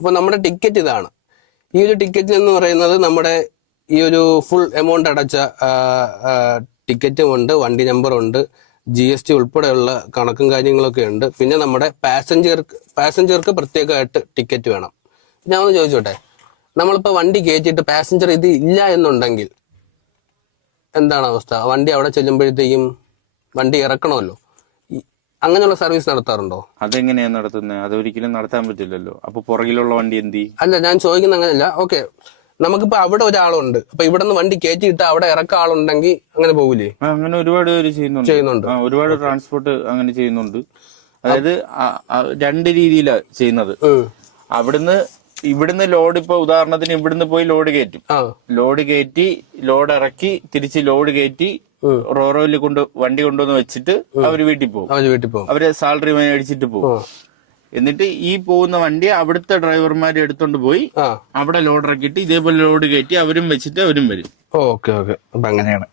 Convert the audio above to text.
അപ്പൊ നമ്മുടെ ടിക്കറ്റ് ഇതാണ്. ഈ ഒരു ടിക്കറ്റ് എന്ന് പറയുന്നത് നമ്മുടെ ഈ ഒരു ഫുൾ എമൗണ്ട് അടച്ച ടിക്കറ്റും ഉണ്ട് വണ്ടി നമ്പർ ഉണ്ട് ജി എസ് ടി ഉൾപ്പെടെയുള്ള കണക്കും കാര്യങ്ങളൊക്കെ ഉണ്ട്. പിന്നെ നമ്മുടെ പാസഞ്ചർ പാസഞ്ചർക്ക് പ്രത്യേകമായിട്ട് ടിക്കറ്റ് വേണം. ഞാൻ ഒന്ന് ചോദിച്ചോട്ടെ? നമ്മളിപ്പോ വണ്ടി കയറ്റിയിട്ട് പാസഞ്ചർ ഇത് ഇല്ല എന്നുണ്ടെങ്കിൽ എന്താണ് അവസ്ഥ? വണ്ടി അവിടെ ചെല്ലുമ്പോഴത്തേക്കും വണ്ടി ഇറക്കണമല്ലോ. അങ്ങനെയുള്ള സർവീസ് നടത്താറുണ്ടോ? അതെങ്ങനെയാ നടത്തുന്നത് അതൊരിക്കലും നടത്താൻ പറ്റില്ലല്ലോ. അപ്പൊ പുറകിലുള്ള വണ്ടി എന്തി അല്ല ഞാൻ ചോദിക്കുന്ന അങ്ങനെയല്ല. ഓക്കെ. നമുക്കിപ്പോ അവിടെ ഒരാളുണ്ട്. അപ്പൊ ഇവിടെ നിന്ന് വണ്ടി കയറ്റിയിട്ട് അവിടെ ഇറക്ക ആളുണ്ടെങ്കിൽ അങ്ങനെ പോകൂലേ? ആ, അങ്ങനെ ഒരുപാട് പേര് ചെയ്യുന്നുണ്ട്. ചെയ്യുന്നുണ്ട്. ഒരുപാട് ട്രാൻസ്പോർട്ട് അങ്ങനെ ചെയ്യുന്നുണ്ട്. അതായത് രണ്ട് രീതിയിലാണ് ചെയ്യുന്നത്. അവിടുന്ന് ഇവിടുന്ന് ലോഡ് ഇപ്പൊ ഉദാഹരണത്തിന് ഇവിടുന്ന് പോയി ലോഡ് കയറ്റും ലോഡ് കയറ്റി ലോഡ് ഇറക്കി തിരിച്ച് ലോഡ് കയറ്റി. റോറോയിൽ കൊണ്ട് വണ്ടി കൊണ്ടുവന്ന് വെച്ചിട്ട് അവർ വീട്ടിൽ പോകും. അവർ വീട്ടിൽ പോകും. അവർ സാലറി മേടിച്ചിട്ട് പോകും. എന്നിട്ട് ഈ പോകുന്ന വണ്ടി അവിടുത്തെ ഡ്രൈവർമാരെ എടുത്തോണ്ട് പോയി അവിടെ ലോഡ് ഇറക്കിയിട്ട് ഇതേപോലെ ലോഡ് കയറ്റി അവരും വെച്ചിട്ട് അവരും വരും. Okay okay. അപ്പൊ അങ്ങനെയാണ്.